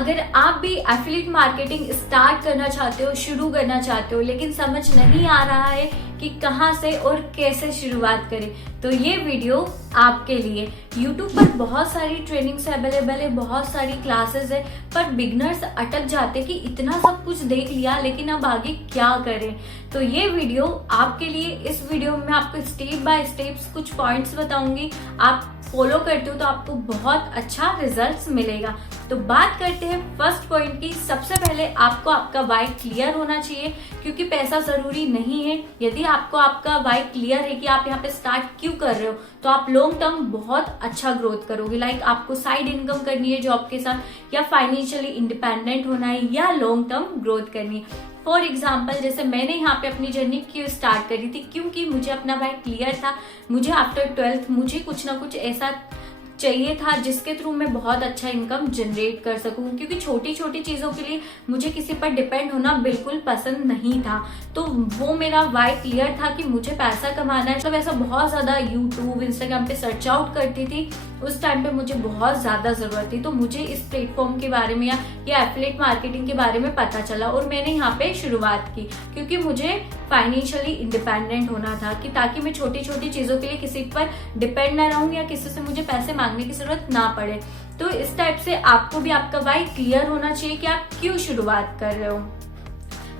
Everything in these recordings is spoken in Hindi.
अगर आप भी एफिलिएट मार्केटिंग स्टार्ट करना चाहते हो, शुरू करना चाहते हो, लेकिन समझ नहीं आ रहा है कि कहाँ से और कैसे शुरुआत करें, तो ये वीडियो आपके लिए। YouTube पर बहुत सारी ट्रेनिंग्स अवेलेबल है, बहुत सारी क्लासेस है, पर बिगनर्स अटक जाते कि इतना सब कुछ देख लिया लेकिन अब आगे क्या करें। तो ये वीडियो आपके लिए। इस वीडियो में आपको स्टेप बाय स्टेप्स कुछ पॉइंट्स बताऊंगी, आप फॉलो करते हो तो आपको बहुत अच्छा रिजल्ट्स मिलेगा। तो बात करते हैं फर्स्ट पॉइंट की। सबसे पहले आपको आपका वाई क्लियर होना चाहिए, क्योंकि पैसा जरूरी नहीं है। यदि आपको आपका वाई क्लियर है कि आप यहाँ पे स्टार्ट क्यों कर रहे हो, तो आप लॉन्ग टर्म बहुत अच्छा ग्रोथ करोगे। लाइक आपको साइड इनकम करनी है जॉब के साथ, या फाइनेंशियली इंडिपेंडेंट होना है, या लॉन्ग टर्म ग्रोथ करनी है। फॉर एग्जाम्पल, जैसे मैंने यहाँ पे अपनी जर्नी क्यों स्टार्ट करी थी, क्योंकि मुझे अपना वाई क्लियर था। मुझे आफ्टर 12th मुझे कुछ ना कुछ ऐसा चाहिए था जिसके थ्रू मैं बहुत अच्छा इनकम जनरेट कर सकूं, क्योंकि छोटी छोटी चीजों के लिए मुझे किसी पर डिपेंड होना बिल्कुल पसंद नहीं था। तो वो मेरा वाई क्लियर था कि मुझे पैसा कमाना है। मतलब ऐसा बहुत ज्यादा यूट्यूब, इंस्टाग्राम पे सर्च आउट करती थी। उस टाइम पे मुझे बहुत ज्यादा जरूरत थी, तो मुझे इस प्लेटफॉर्म के बारे में या एफिलिएट मार्केटिंग के बारे में पता चला और मैंने यहाँ पे शुरुआत की, क्योंकि मुझे फाइनेंशियली इंडिपेंडेंट होना था, कि ताकि मैं छोटी छोटी चीजों के लिए किसी पर डिपेंड ना रहूं या किसी से मुझे पैसे मांगने की जरूरत ना पड़े। तो इस टाइप से आपको भी आपका वाई क्लियर होना चाहिए कि आप क्यों शुरुआत कर रहे हो।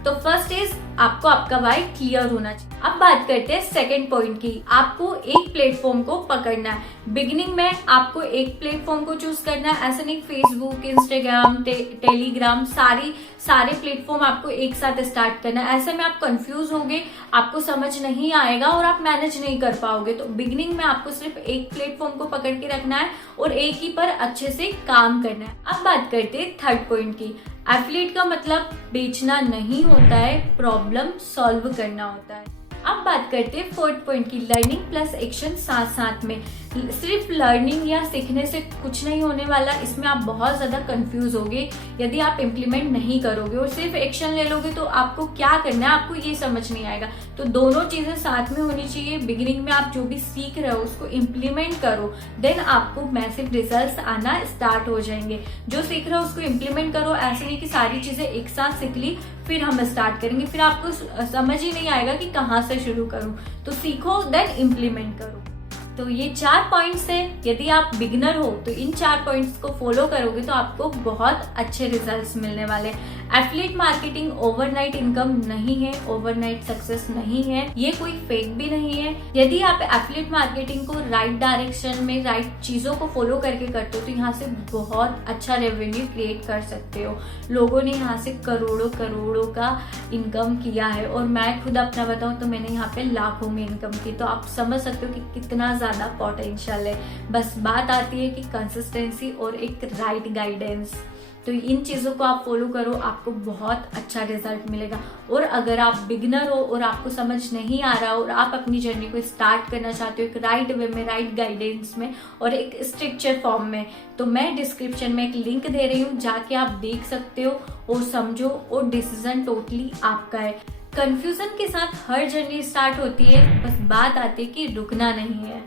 तो फर्स्ट इज आपको आपका वाई क्लियर होना चाहिए। अब बात करते हैं सेकंड पॉइंट की। आपको एक प्लेटफॉर्म को पकड़ना है। बिगिनिंग में आपको एक प्लेटफॉर्म को चूज करना है। ऐसा नहीं फेसबुक, इंस्टाग्राम, टेलीग्राम, सारे प्लेटफॉर्म आपको एक साथ स्टार्ट करना है। ऐसे में आप कंफ्यूज होगे, आपको समझ नहीं आएगा और आप मैनेज नहीं कर पाओगे। तो बिगिनिंग में आपको सिर्फ एक प्लेटफॉर्म को पकड़ के रखना है और एक ही पर अच्छे से काम करना है। अब बात करते हैं थर्ड पॉइंट की। एफिलिएट का मतलब बेचना नहीं होता है, प्रॉब्लम सॉल्व करना होता है। अब बात करते हैं फोर्थ पॉइंट की। लर्निंग प्लस एक्शन साथ साथ में। सिर्फ लर्निंग या सीखने से कुछ नहीं होने वाला, इसमें आप बहुत ज्यादा कंफ्यूज होगे यदि आप इम्प्लीमेंट नहीं करोगे और सिर्फ एक्शन ले लोगे तो आपको क्या करना है आपको ये समझ नहीं आएगा। तो दोनों चीजें साथ में होनी चाहिए। बिगिनिंग में आप जो भी सीख रहे हो उसको इम्प्लीमेंट करो, देन आपको मैसिव रिजल्ट्स आना स्टार्ट हो जाएंगे। जो सीख रहे हो उसको इम्प्लीमेंट करो। ऐसे नहीं कि सारी चीजें एक साथ सीख ली फिर हम स्टार्ट करेंगे, फिर आपको समझ ही नहीं आएगा कि कहाँ से शुरू करूं। तो सीखो देन इम्प्लीमेंट करो। तो ये 4 पॉइंट्स हैं। यदि आप बिगिनर हो तो इन 4 पॉइंट्स को फॉलो करोगे तो आपको बहुत अच्छे रिजल्ट्स मिलने वाले। एफिलिएट मार्केटिंग ओवरनाइट इनकम नहीं है, ओवरनाइट सक्सेस नहीं है, ये कोई फेक भी नहीं है। यदि आप एफिलिएट मार्केटिंग को राइट डायरेक्शन में, राइट चीजों को फॉलो करके करते हो तो यहाँ से बहुत अच्छा रेवेन्यू क्रिएट कर सकते हो। लोगों ने यहाँ से करोड़ों करोड़ों का इनकम किया है और मैं खुद अपना बताऊं तो मैंने यहाँ पे लाखों में इनकम की। तो आप समझ सकते हो कि कितना ज्यादा पोटेंशियल है। बस बात आती है कि कंसिस्टेंसी और एक राइट गाइडेंस। तो इन चीजों को आप फॉलो करो, आपको बहुत अच्छा रिजल्ट मिलेगा। और अगर आप बिगिनर हो और आपको समझ नहीं आ रहा और आप अपनी जर्नी को स्टार्ट करना चाहते हो एक राइट वे में, राइट गाइडेंस में और एक स्ट्रक्चर फॉर्म में, तो मैं डिस्क्रिप्शन में एक लिंक दे रही हूँ, जाके आप देख सकते हो और समझो और डिसीजन टोटली आपका है। कंफ्यूजन के साथ हर जर्नी स्टार्ट होती है, बस बात आती है कि रुकना नहीं है।